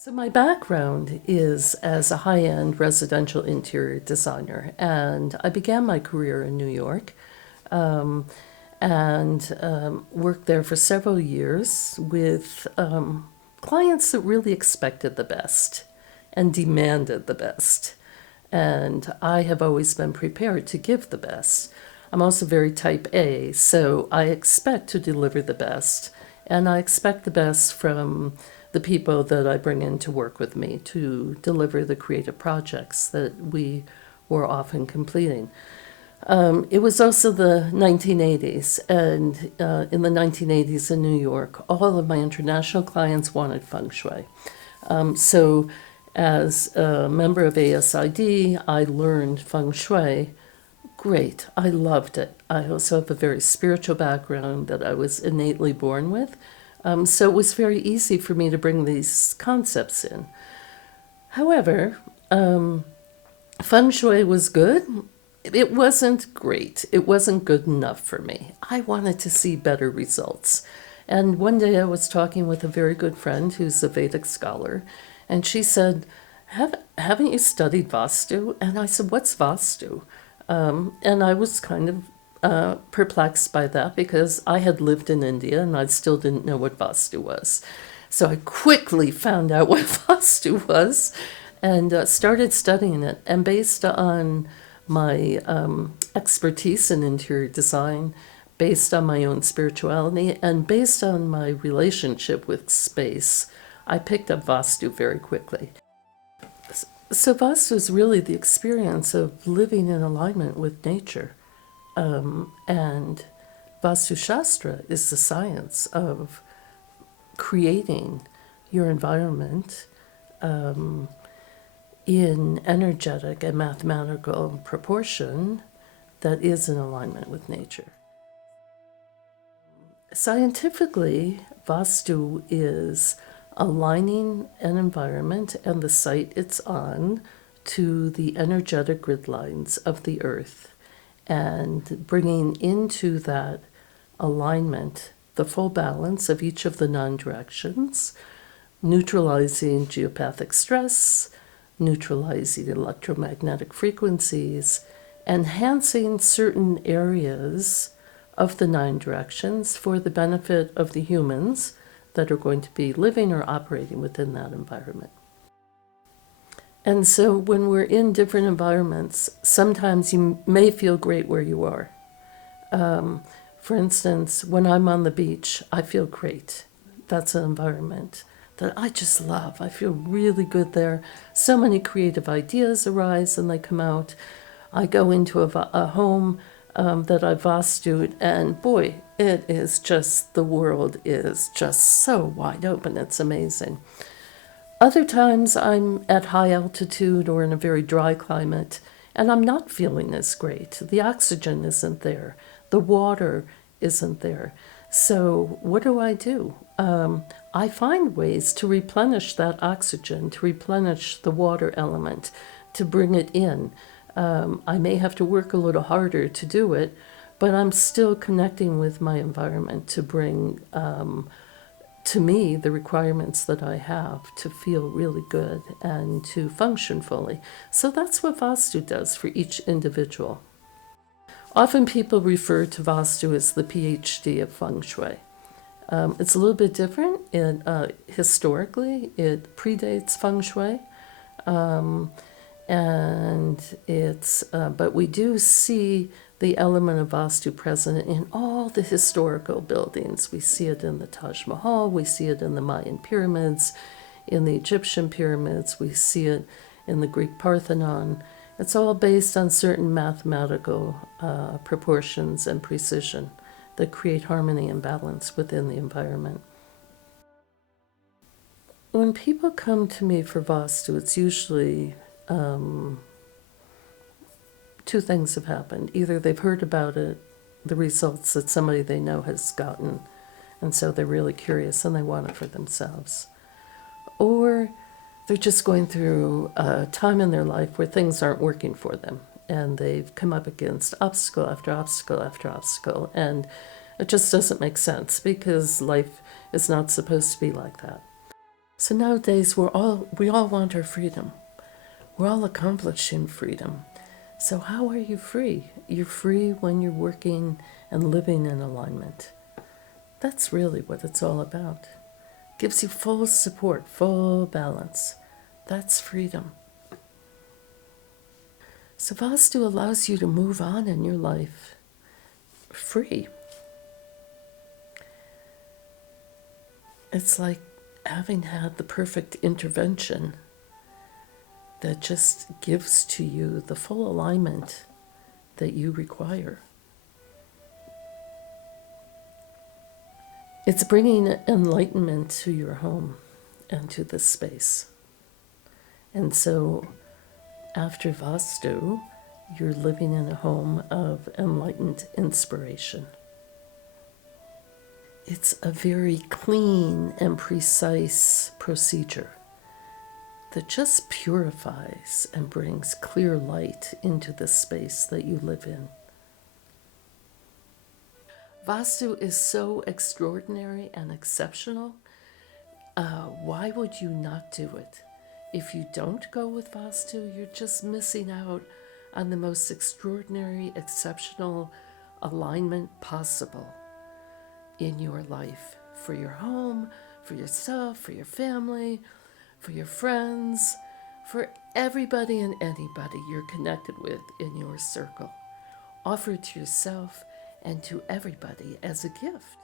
So my background is as a high-end residential interior designer, and I began my career in New York, um, and worked there for several years with clients that really expected the best and demanded the best. And I have always been prepared to give the best. I'm also very type A, so I expect to deliver the best. And I expect the best from the people that I bring in to work with me to deliver the creative projects that we were often completing. It was also the 1980s, and in the 1980s in New York, all of my international clients wanted feng shui. So, as a member of ASID, I learned feng shui. Great, I loved it. I also have a very spiritual background that I was innately born with. So it was very easy for me to bring these concepts in. However, feng shui was good. It wasn't great. It wasn't good enough for me. I wanted to see better results. And one day I was talking with a very good friend who's a Vedic scholar, and she said, haven't you studied Vastu? And I said, what's Vastu? And I was kind of perplexed by that because I had lived in India and I still didn't know what Vastu was. So I quickly found out what Vastu was and started studying it. And based on my expertise in interior design, based on my own spirituality, and based on my relationship with space, I picked up Vastu very quickly. So Vastu is really the experience of living in alignment with nature. And Vastu Shastra is the science of creating your environment in energetic and mathematical proportion that is in alignment with nature. Scientifically, Vastu is aligning an environment and the site it's on to the energetic grid lines of the earth and bringing into that alignment the full balance of each of the non-directions, neutralizing geopathic stress, neutralizing electromagnetic frequencies, enhancing certain areas of the 9 directions for the benefit of the humans that are going to be living or operating within that environment. And so when we're in different environments, sometimes you may feel great where you are. For instance, when I'm on the beach, I feel great. That's an environment that I just love. I feel really good there. So many creative ideas arise and they come out. I go into a home that I vastued, and boy, it is just, the world is just so wide open. It's amazing. Other times I'm at high altitude or in a very dry climate, and I'm not feeling as great. The oxygen isn't there. The water isn't there. So what do? I find ways to replenish that oxygen, to replenish the water element, to bring it in. I may have to work a little harder to do it, but I'm still connecting with my environment to bring to me the requirements that I have to feel really good and to function fully. So that's what Vastu does for each individual. Often people refer to Vastu as the PhD of Feng Shui. It's a little bit different. Historically, it predates Feng Shui. But we do see the element of Vastu present in all the historical buildings. We see it in the Taj Mahal, we see it in the Mayan pyramids, in the Egyptian pyramids, we see it in the Greek Parthenon. It's all based on certain mathematical proportions and precision that create harmony and balance within the environment. When people come to me for Vastu, it's usually two things have happened. Either they've heard about it, the results that somebody they know has gotten, and so they're really curious and they want it for themselves. Or they're just going through a time in their life where things aren't working for them, and they've come up against obstacle after obstacle after obstacle, and it just doesn't make sense because life is not supposed to be like that. So nowadays we all want our freedom. We're all accomplishing freedom. So how are you free? You're free when you're working and living in alignment. That's really what it's all about. Gives you full support, full balance. That's freedom. So Vastu allows you to move on in your life free. It's like having had the perfect intervention that just gives to you the full alignment that you require. It's bringing enlightenment to your home and to this space. And so after Vastu, you're living in a home of enlightened inspiration. It's a very clean and precise procedure that just purifies and brings clear light into the space that you live in. Vastu is so extraordinary and exceptional. Why would you not do it? If you don't go with Vastu, you're just missing out on the most extraordinary, exceptional alignment possible in your life, for your home, for yourself, for your family, for your friends, for everybody and anybody you're connected with in your circle. Offer it to yourself and to everybody as a gift.